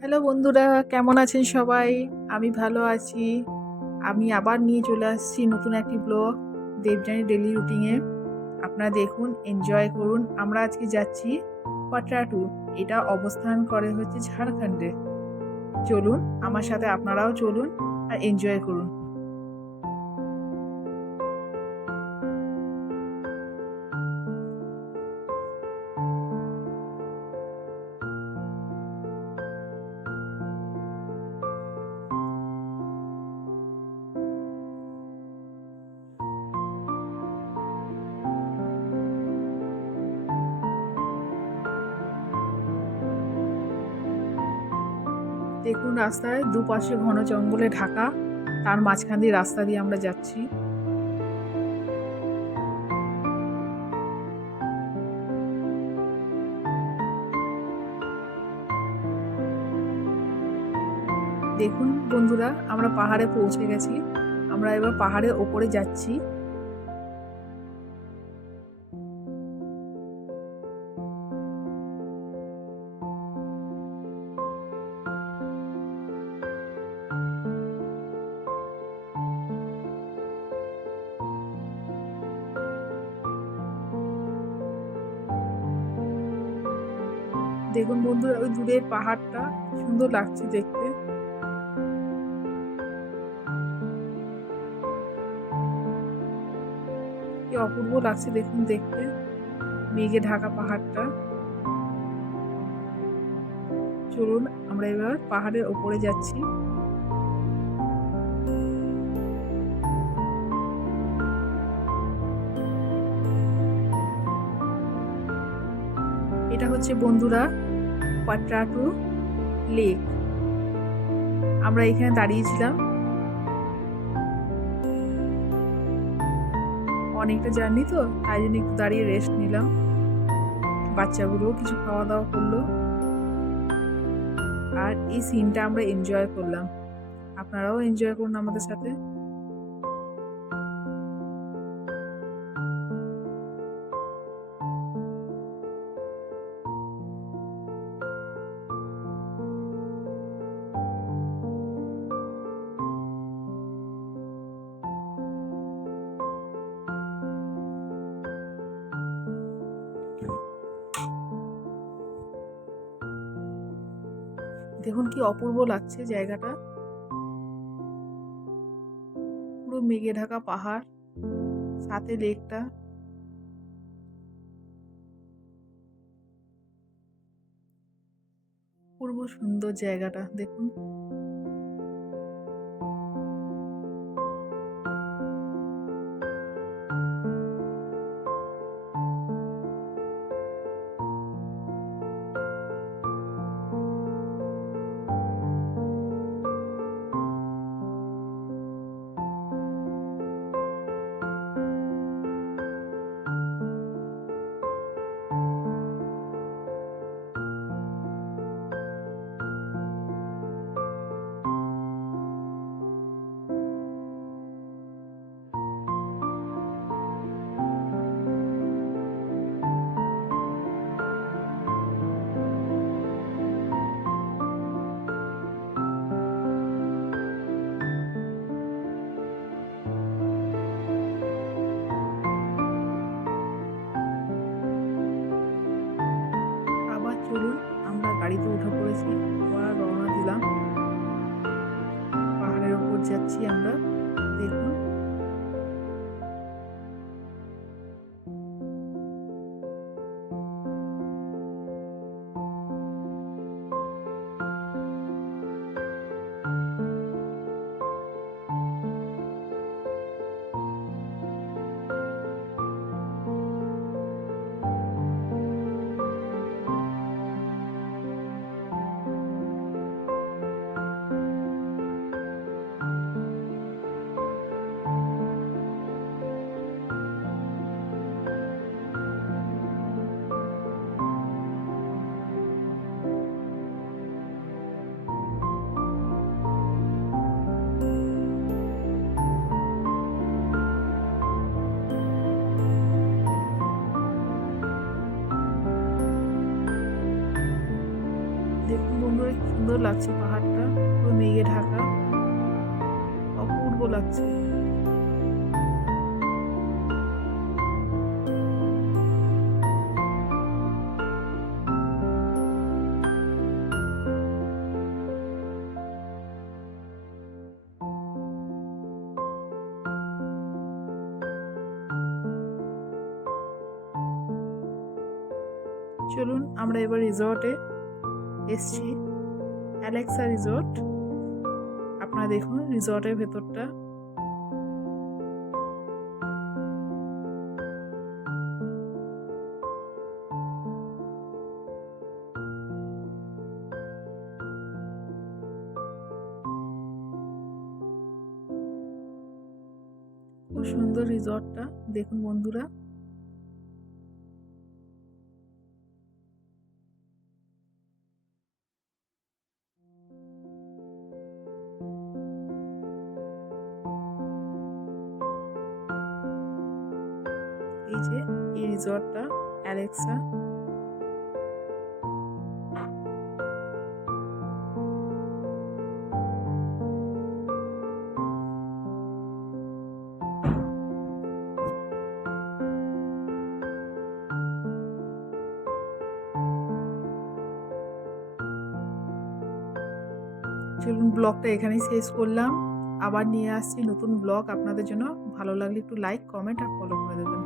হ্যালো বন্ধুরা, কেমন আছেন সবাই? আমি ভালো আছি। আমি আবার নিয়ে চলে আসছি নতুন একটি ব্লগ দেবযানী ডেইলি রুটিনে। আপনারা দেখুন, এনজয় করুন। আমরা আজকে যাচ্ছি পাটরাটু। এটা অবস্থান করে হচ্ছে ঝাড়খণ্ডে। চলুন আমার সাথে আপনারাও চলুন আর এনজয় করুন। দেখুন, রাস্তায় দুপাশে ঘন জঙ্গলে ঢাকা, তার মাঝখান দিয়ে রাস্তা দিয়ে আমরা যাচ্ছি। দেখুন বন্ধুরা, আমরা পাহাড়ে পৌঁছে গেছি। আমরা এবার পাহাড়ের ওপরে যাচ্ছি। দেখুন বন্ধুরা, ওই দূরের পাহাড়টা সুন্দর লাগছে দেখতে। কি অপূর্ব লাগছে দেখুন দেখতে, মেঘে ঢাকা পাহাড়টা। চলুন আমরা এবার পাহাড়ের ওপরে যাচ্ছি। এটা হচ্ছে বন্ধুরা পাটরাটু লেক। আমরা এখানে দাঁড়িয়েছিলাম, অনেকটা জার্নি তো, তাই জন্য একটু দাঁড়িয়ে রেস্ট নিলাম। বাচ্চাগুলোও কিছু খাওয়া দাওয়া করলো, আর এই সিনটা আমরা এনজয় করলাম। আপনারাও এনজয় করুন আমাদের সাথে। দেখুন কি অপূর্ব লাগছে জায়গাটা, পুরো মেঘে ঢাকা পাহাড়, সাথে লেকটা। অপূর্ব সুন্দর জায়গাটা দেখুন। আবার চলুন, আমরা গাড়িতে উঠে পড়েছি, আবার রওনা দিলাম। পাহাড়ের ওপর যাচ্ছি আমরা। দেখুন সুন্দর লাগছে পাহাড়টা, পুরো মেঘে ঢাকা, অপূর্ব লাগছে। চলুন আমরা এবার রিসর্টে এসছি, অ্যালেক্সা রিসর্ট। আপনারা দেখুন রিসর্টের ভেতরটা। খুব সুন্দর রিসর্টটা, দেখুন বন্ধুরা। এই যে এই রিসর্টটা অ্যালেক্সা। চলুন ব্লগটা এখানেই শেষ করলাম, আবার নিয়ে আসছি নতুন ব্লগ আপনাদের জন্য। ভালো লাগলে একটু লাইক, কমেন্ট আর ফলো করে দেবেন।